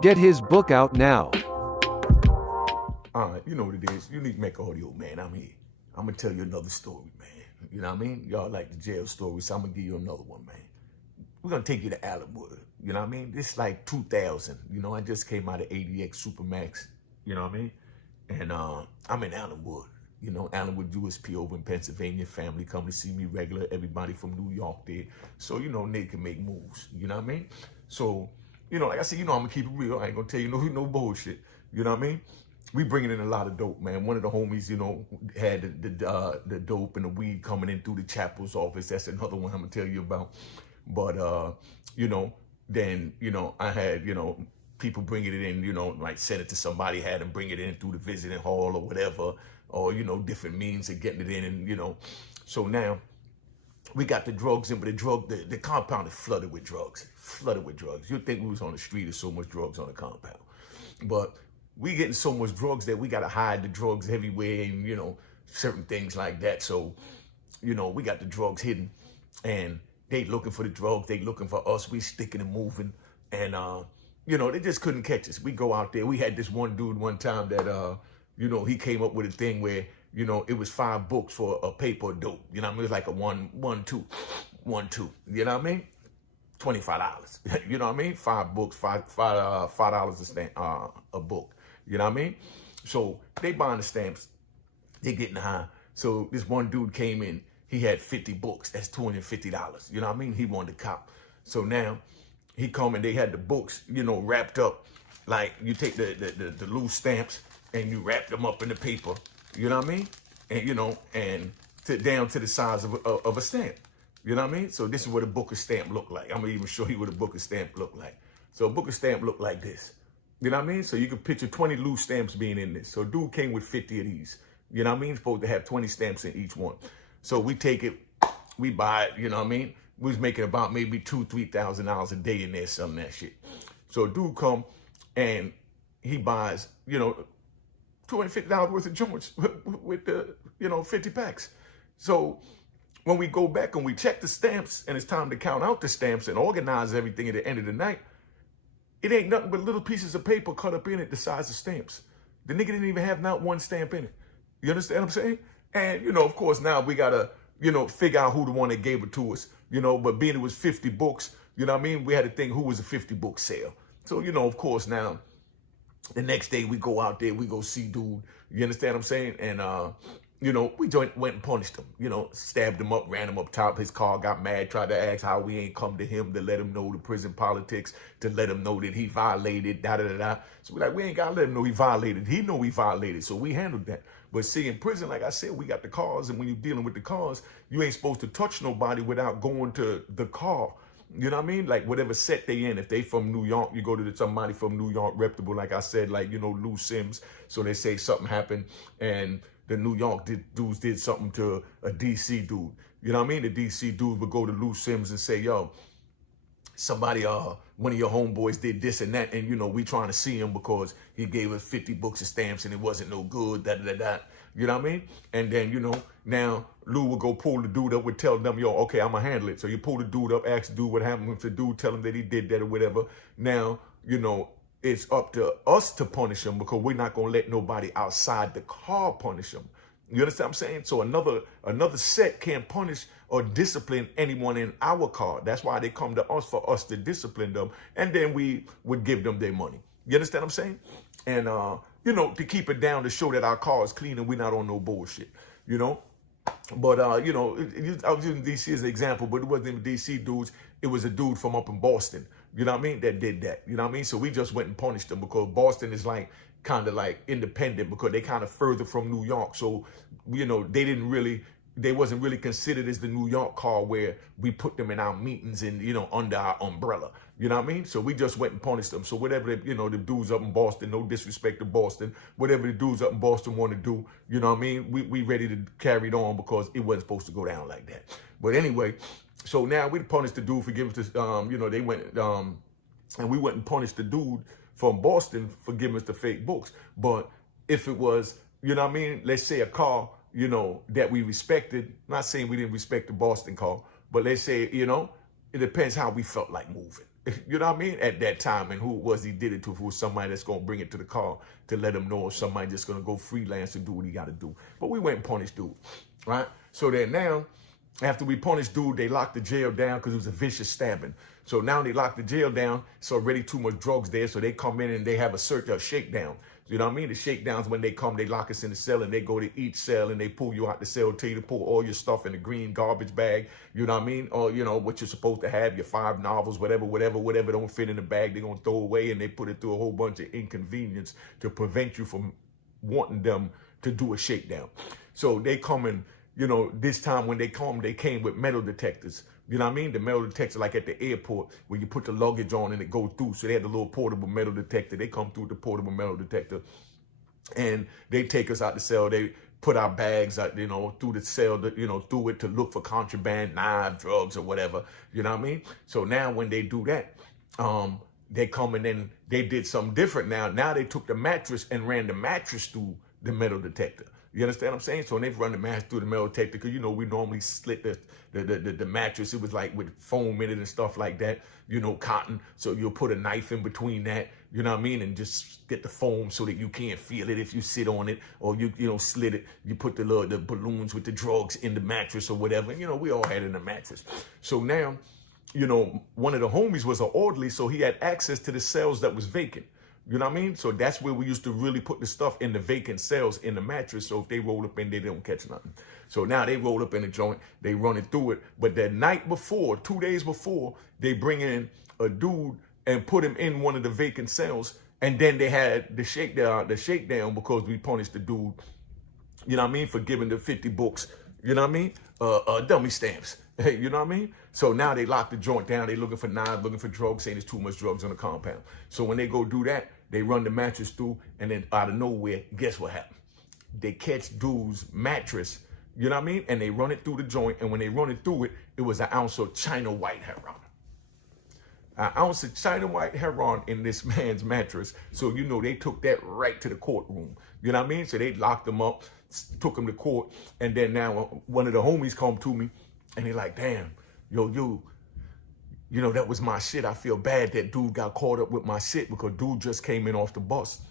Get his book out now. All right, you know what it is. Unique Make Audio, man. I'm here. I'm going to tell you another story, man. You know what I mean? Y'all like the jail story, so I'm going to give you another one, man. We're going to take you to Allenwood. You know what I mean? This is like 2000. You know, I just came out of ADX Supermax. You know what I mean? And I'm in Allenwood. You know, Allenwood USP over in Pennsylvania. Family come to see me regular. Everybody from New York there. So, you know, they can make moves. You know what I mean? So, you know, like I said, you know, I'm going to keep it real. I ain't going to tell you no bullshit. You know what I mean? We bringing in a lot of dope, man. One of the homies, you know, had the dope and the weed coming in through the chapel's office. That's another one I'm going to tell you about. But, you know, then, you know, I had, you know, people bringing it in, you know, like send it to somebody, had them bring it in through the visiting hall or whatever, or, you know, different means of getting it in. And, you know, so now we got the drugs in, but the compound is flooded with drugs. You'd think we was on the street, there's so much drugs on the compound. But we getting so much drugs that we got to hide the drugs everywhere and, you know, certain things like that. So, you know, we got the drugs hidden and they looking for the drugs. They looking for us. We sticking and moving. And, you know, they just couldn't catch us. We go out there. We had this one dude one time that, you know, he came up with a thing where, you know, it was 5 books for a paper of dope. You know what I mean? It was like a one, two. You know what I mean? $25. You know what I mean? 5 books, $5 a stamp, a book. You know what I mean? So they buying the stamps. They getting high. So this one dude came in. He had 50 books. That's $250. You know what I mean? He wanted to cop. So now he come and they had the books, you know, wrapped up. Like you take the loose stamps and you wrap them up in the paper. You know what I mean? And, you know, and down to the size of a stamp. You know what I mean? So this is what a book of stamp look like. I'm going to even show you what a book of stamp look like. So a book of stamp look like this. You know what I mean? So you can picture 20 loose stamps being in this. So dude came with 50 of these. You know what I mean? Supposed to have 20 stamps in each one. So we take it, we buy it, you know what I mean? We was making about maybe $2,000-$3,000 a day in there selling that shit. So a dude come and he buys, you know, $250 worth of joints with the, you know, 50 packs. So when we go back and we check the stamps and it's time to count out the stamps and organize everything at the end of the night, it ain't nothing but little pieces of paper cut up in it the size of stamps. The nigga didn't even have not one stamp in it. You understand what I'm saying? And, you know, of course, now we got to, you know, figure out who the one that gave it to us, you know, but being it was 50 books, you know what I mean? We had to think who was a 50 book sale. So, you know, of course, now the next day we go out there, we go see dude, you understand what I'm saying? And, you know, we went and punished him, you know, stabbed him up, ran him up top. His car got mad, tried to ask how we ain't come to him to let him know the prison politics, to let him know that he violated, da-da-da-da. So we're like, we ain't got to let him know he violated. He know he violated, so we handled that. But see, in prison, like I said, we got the cars, and when you're dealing with the cars, you ain't supposed to touch nobody without going to the car. You know what I mean? Like whatever set they in. If they from New York, you go to somebody from New York, reputable, like I said, like, you know, Lou Sims. So they say something happened, and the New York dudes did something to a DC dude. You know what I mean? The DC dude would go to Lou Sims and say, yo, somebody, one of your homeboys did this and that, and, you know, we trying to see him because he gave us 50 books of stamps and it wasn't no good, da-da-da-da. You know what I mean? And then, you know, now Lou would go pull the dude up, would tell them, yo, okay, I'm going to handle it. So you pull the dude up, ask the dude what happened with the dude, tell him that he did that or whatever. Now, you know, it's up to us to punish him because we're not going to let nobody outside the car punish him. You understand what I'm saying? So another set can't punish or discipline anyone in our car. That's why they come to us, for us to discipline them. And then we would give them their money. You understand what I'm saying? And, you know, to keep it down, to show that our car is clean and we're not on no bullshit, you know? But, you know, I was using DC as an example, but it wasn't even DC dudes. It was a dude from up in Boston, you know what I mean, that did that. You know what I mean? So we just went and punished them because Boston is like kind of like independent because they kind of further from New York. So, you know, they wasn't really considered as the New York car where we put them in our meetings and, you know, under our umbrella. You know what I mean? So we just went and punished them. So whatever, you know, the dudes up in Boston, no disrespect to Boston, whatever the dudes up in Boston want to do, you know what I mean? We ready to carry it on because it wasn't supposed to go down like that. But anyway, so now we punished the dude for giving us this, you know, they went, and we went and punished the dude from Boston for giving us the fake books. But if it was, you know what I mean, let's say a car, you know, that we respected, not saying we didn't respect the Boston car, but let's say, you know, it depends how we felt like moving. You know what I mean? At that time, and who it was he did it to, if it was somebody that's going to bring it to the car to let him know, if somebody just going to go freelance and do what he got to do. But we went and punished dude, right? So then now, after we punished dude, they locked the jail down because it was a vicious stabbing. So now they locked the jail down. It's already too much drugs there. So they come in and they have a shakedown. You know what I mean? The shakedowns, when they come, they lock us in the cell and they go to each cell and they pull you out the cell, tell you to pull all your stuff in the green garbage bag. You know what I mean? Or, you know, what you're supposed to have, your 5 novels, whatever don't fit in the bag, they're going to throw away, and they put it through a whole bunch of inconvenience to prevent you from wanting them to do a shakedown. So they come in, you know, this time when they came with metal detectors. You know what I mean? The metal detector, like at the airport, where you put the luggage on and it goes through. So they had the little portable metal detector. They come through the portable metal detector, and they take us out the cell. They put our bags out, you know, through the cell, you know, through it to look for contraband, knives, drugs, or whatever. You know what I mean? So now when they do that, they come and then they did something different now. Now they took the mattress and ran the mattress through the metal detector. You understand what I'm saying? So when they've run the mattress through the metal detector, because, you know, we normally slit the mattress. It was like with foam in it and stuff like that, you know, cotton. So you'll put a knife in between that, you know what I mean? And just get the foam so that you can't feel it if you sit on it, or you know, slit it. You put the balloons with the drugs in the mattress or whatever. And, you know, we all had it in the mattress. So now, you know, one of the homies was an orderly, so he had access to the cells that was vacant. You know what I mean? So that's where we used to really put the stuff in the vacant cells in the mattress. So if they roll up in, they don't catch nothing. So now they roll up in the joint, they run it through it. But the night before, 2 days before, they bring in a dude and put him in one of the vacant cells. And then they had the shakedown because we punished the dude, you know what I mean, for giving the 50 books, you know what I mean, dummy stamps. Hey, you know what I mean? So now they lock the joint down. They looking for knives, looking for drugs, saying there's too much drugs on the compound. So when they go do that, they run the mattress through, and then out of nowhere, guess what happened? They catch dude's mattress, you know what I mean? And they run it through the joint, and when they run it through it, it was an ounce of China white heroin. An ounce of China white heroin in this man's mattress. So, you know, they took that right to the courtroom. You know what I mean? So they locked him up, took him to court, and then now one of the homies come to me, and they like, damn, you know, that was my shit. I feel bad that dude got caught up with my shit, because dude just came in off the bus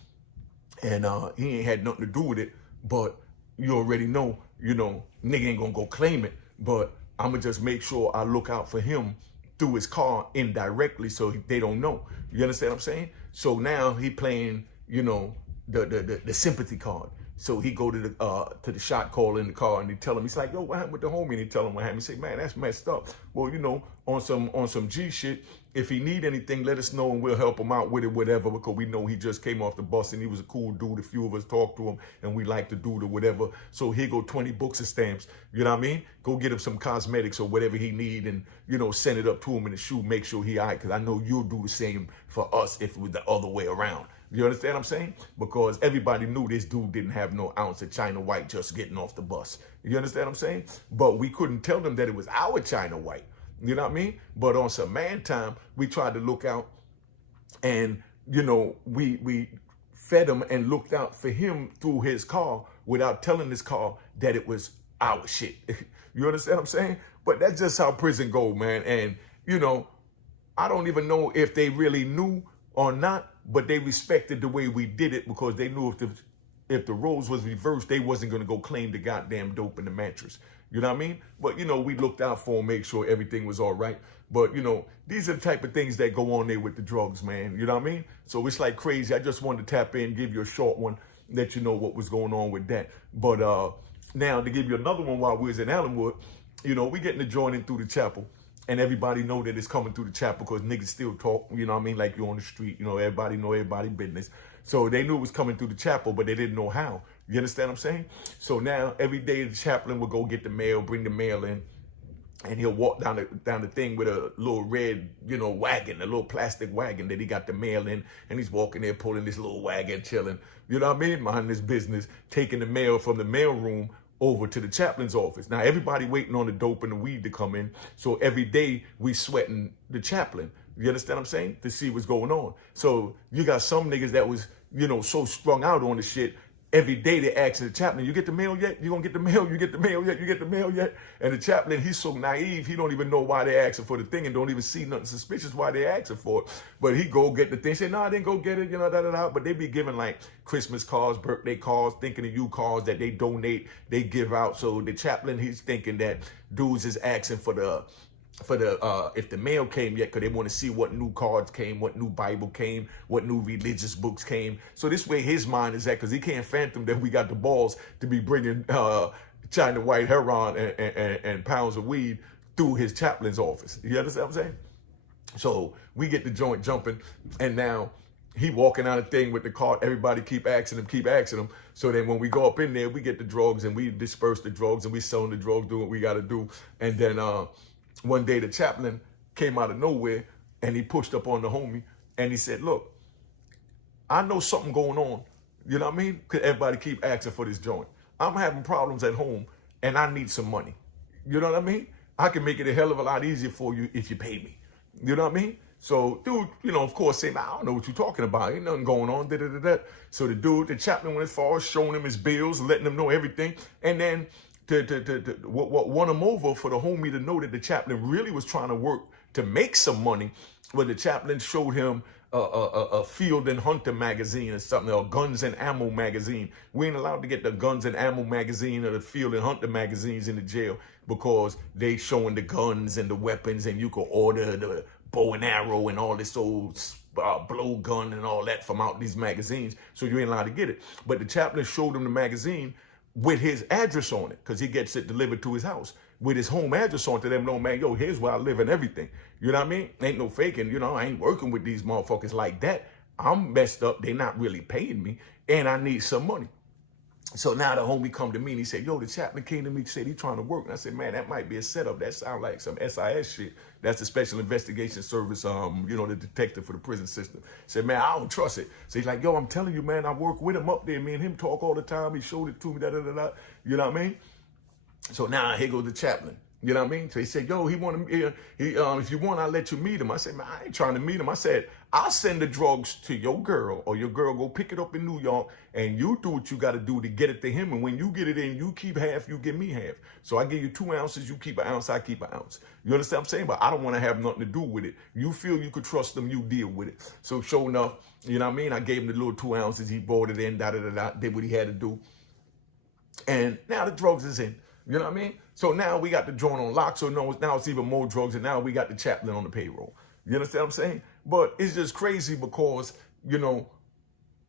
and he ain't had nothing to do with it. But you already know, you know, nigga ain't gonna go claim it. But I'm gonna just make sure I look out for him through his car indirectly, so they don't know. You understand what I'm saying? So now he playing, you know, the sympathy card. So he go to the shot caller in the car, and he tell him, he's like, yo, what happened with the homie? And he tell him what happened. He say, man, that's messed up. Well, you know, on some G shit, if he need anything, let us know and we'll help him out with it, whatever, because we know he just came off the bus and he was a cool dude. A few of us talked to him and we like the dude or whatever. So here go 20 books of stamps. You know what I mean? Go get him some cosmetics or whatever he need, and, you know, send it up to him in the shoe. Make sure he all right, because I know you'll do the same for us if it was the other way around. You understand what I'm saying? Because everybody knew this dude didn't have no ounce of China white just getting off the bus. You understand what I'm saying? But we couldn't tell them that it was our China white. You know what I mean? But on some man time, we tried to look out, and, you know, we fed him and looked out for him through his car without telling his car that it was our shit. You understand what I'm saying? But that's just how prison go, man. And, you know, I don't even know if they really knew or not, but they respected the way we did it, because they knew if the roles was reversed, they wasn't going to go claim the goddamn dope in the mattress. You know what I mean? But, you know, we looked out for them, make sure everything was all right. But, you know, these are the type of things that go on there with the drugs, man. You know what I mean? So it's like crazy. I just wanted to tap in, give you a short one, let you know what was going on with that. But now to give you another one, while we was in Allenwood, you know, we getting the joint in through the chapel. And everybody know that it's coming through the chapel, because niggas still talk, you know what I mean? Like you on the street, you know, everybody know everybody business. So they knew it was coming through the chapel, but they didn't know how. You understand what I'm saying? So now every day the chaplain will go get the mail, bring the mail in, and he'll walk down the thing with a little red, you know, wagon, a little plastic wagon that he got the mail in, and he's walking there pulling this little wagon, chilling, you know what I mean? Minding his business, taking the mail from the mail room over to the chaplain's office. Now everybody waiting on the dope and the weed to come in. So every day we sweating the chaplain. You understand what I'm saying? To see what's going on. So you got some niggas that was, you know, so strung out on the shit, every day they ask the chaplain, you get the mail yet? You gonna get the mail? You get the mail yet? You get the mail yet? And the chaplain, he's so naive, he don't even know why they asking for the thing and don't even see nothing suspicious why they asking for it. But he go get the thing, say, no, I didn't go get it, you know, da. But they be giving like Christmas cards, birthday cards, thinking of you cards that they donate, they give out. So the chaplain, he's thinking that dudes is asking for the if the mail came yet, because they want to see what new cards came, what new Bible came, what new religious books came. So this way his mind is at, because he can't fathom that we got the balls to be bringing China white heroin and pounds of weed through his chaplain's office. You understand what I'm saying? So we get the joint jumping, and now he walking out a thing with the cart. Everybody keep asking him. So then when we go up in there, we get the drugs and we disperse the drugs and we selling the drugs, do what we got to do. And then one day the chaplain came out of nowhere and he pushed up on the homie and he said, look, I know something going on. You know what I mean? Because everybody keep asking for this joint. I'm having problems at home and I need some money. You know what I mean? I can make it a hell of a lot easier for you if you pay me. You know what I mean? So dude, you know, of course, saying, I don't know what you're talking about. Ain't nothing going on. So the chaplain went as far as showing him his bills, letting him know everything. And then what won him over for the homie to know that the chaplain really was trying to work to make some money, where the chaplain showed him a Field and Hunter magazine or something, or Guns and Ammo magazine. We ain't allowed to get the Guns and Ammo magazine or the Field and Hunter magazines in the jail because they showing the guns and the weapons, and you could order the bow and arrow and all this old blow gun and all that from out these magazines. So you ain't allowed to get it. But the chaplain showed him the magazine with his address on it, because he gets it delivered to his house with his home address on, to them know, man, yo, here's where I live and everything. You know what I mean? Ain't no faking, you know, I ain't working with these motherfuckers like that. I'm messed up. They're not really paying me and I need some money. So now the homie come to me and he said, yo, the chaplain came to me, said he trying to work. And I said, man, that might be a setup. That sounds like some SIS shit. That's the Special Investigation Service, you know, the detective for the prison system. Said, man, I don't trust it. So he's like, yo, I'm telling you, man, I work with him up there. Me and him talk all the time. He showed it to me, You know what I mean? So now here goes the chaplain. You know what I mean? So he said, yo, he wanted me, if you want, I'll let you meet him. I said, man, I ain't trying to meet him. I said, I'll send the drugs to your girl, or your girl go pick it up in New York, and you do what you got to do to get it to him. And when you get it in, you keep half, you give me half. So I give you 2 ounces, you keep an ounce, I keep an ounce. You understand what I'm saying? But I don't want to have nothing to do with it. You feel you could trust them, you deal with it. So sure enough, you know what I mean? I gave him the little 2 ounces, he brought it in, did what he had to do. And now the drugs is in. You know what I mean? So now we got the joint on lock. So now it's even more drugs. And now we got the chaplain on the payroll. You understand what I'm saying? But it's just crazy because, you know,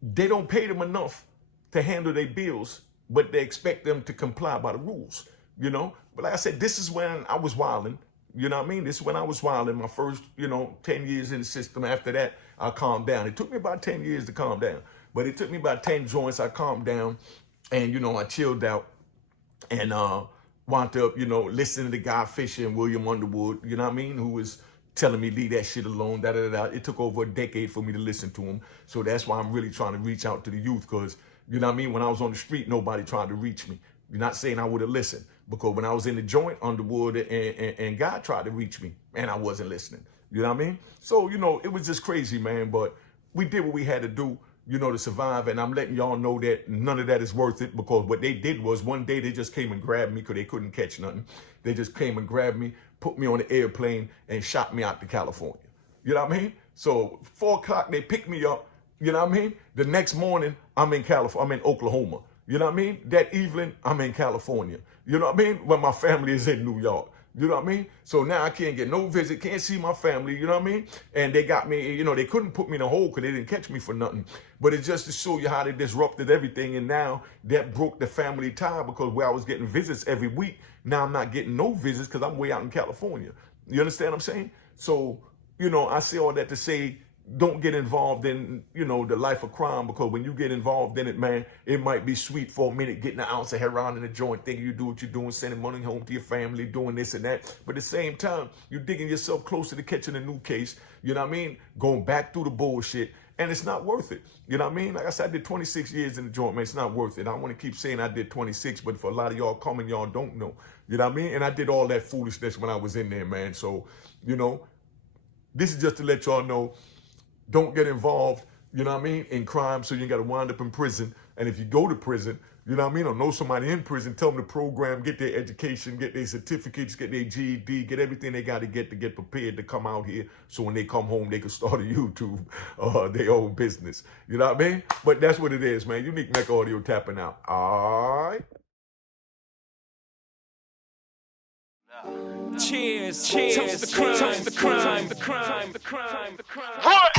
they don't pay them enough to handle their bills, but they expect them to comply by the rules, you know? But like I said, this is when I was wilding. You know what I mean? This is when I was wilding, my first, 10 years in the system. After that, I calmed down. It took me about 10 years to calm down. But it took me about 10 joints. I calmed down and, I chilled out. And wound up, listening to Guy Fisher and William Underwood, you know what I mean, who was telling me, leave that shit alone, It took over a decade for me to listen to him. So that's why I'm really trying to reach out to the youth, because, you know what I mean, when I was on the street, nobody tried to reach me. You're not saying I would have listened, because when I was in the joint, Underwood and Guy tried to reach me, and I wasn't listening. You know what I mean? So, it was just crazy, man, but we did what we had to do, to survive. And I'm letting y'all know that none of that is worth it, because what they did was one day they just came and grabbed me because they couldn't catch nothing. They just came and grabbed me, put me on the airplane and shot me out to California. You know what I mean? So 4 o'clock, they picked me up. You know what I mean? The next morning, I'm in California. I'm in Oklahoma. You know what I mean? That evening, I'm in California. You know what I mean? When my family is in New York. You know what I mean? So now I can't get no visit, can't see my family, you know what I mean? And they got me, they couldn't put me in a hole because they didn't catch me for nothing. But it's just to show you how they disrupted everything. And now that broke the family tie, because where I was getting visits every week, now I'm not getting no visits because I'm way out in California. You understand what I'm saying? So, I say all that to say, don't get involved in, the life of crime, because when you get involved in it, man, it might be sweet for a minute, getting an ounce of heroin in the joint, thinking you do what you're doing, sending money home to your family, doing this and that. But at the same time, you're digging yourself closer to catching a new case, you know what I mean? Going back through the bullshit, and it's not worth it. You know what I mean? Like I said, I did 26 years in the joint, man. It's not worth it. I want to keep saying I did 26, but for a lot of y'all coming, y'all don't know. You know what I mean? And I did all that foolishness when I was in there, man. So, this is just to let y'all know, don't get involved, in crime, so you got to wind up in prison. And if you go to prison, you know what I mean, or know somebody in prison, tell them the program, get their education, get their certificates, get their GED, get everything they got to get prepared to come out here. So when they come home, they can start a YouTube, their own business. You know what I mean? But that's what it is, man. Unique Mecca Audio tapping out. All right. Cheers, cheers, toast the crime, toast the crime, the crime, the crime, the crime. What?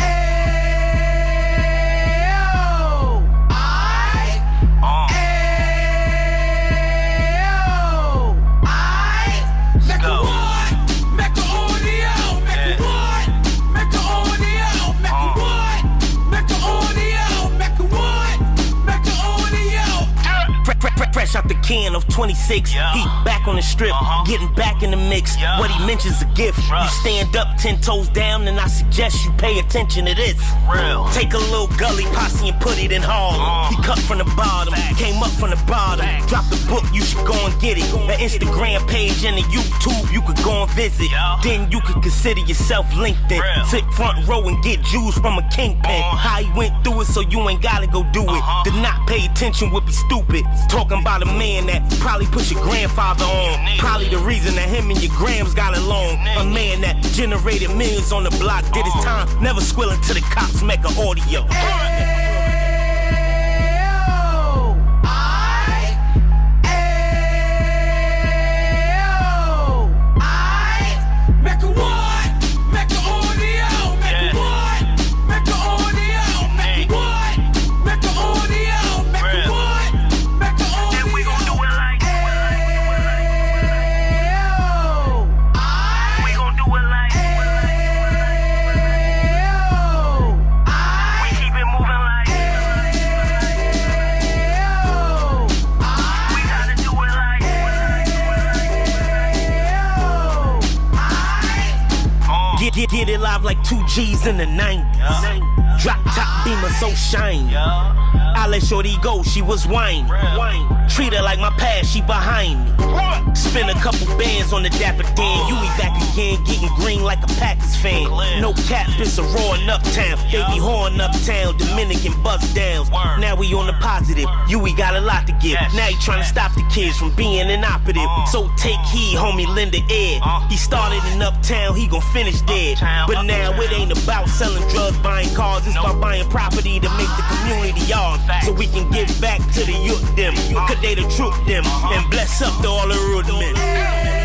Fresh out the can of 26, yeah. He back on the strip, getting back in the mix. Yeah. What he mentions a gift. Bruh. You stand up 10 toes down, and I suggest you pay attention to this. Real. Take a little gully posse and put it in Harlem. He cut from the bottom, came up from the bottom. Drop the book, you should go and get it. The Instagram page and the YouTube, you could go and visit. Yeah. Then you could consider yourself LinkedIn. Real. Sit front row and get Jews from a kingpin. How he went through it, so you ain't gotta go do it. To not pay attention would be stupid. Talking about a man that probably put your grandfather on. Probably the reason that him and your grams got along. A man that generated millions on the block, did his time, never squilling to the cops, make an audio. Get it live like 2 G's in the 90s. Drop top beamer so shiny. I let shorty go, she was whining. Treat her like my past, she behind me. Spin a couple bands on the Dapper Dan. You be back again, getting green like a Packers fan. No cap, it's a roaring uptown. They be horn uptown, Dominican bust downs. Now we on the positive, we got a lot to give. Now he trying to stop the kids from being inoperative. So take heed, homie, lend a ear. He started in uptown, he gon' finish dead. But now it ain't about selling drugs, buying cars. It's about buying property to make the community yours. So we can give back to the youth them. Cause they the truth them. And bless up to all the rude men.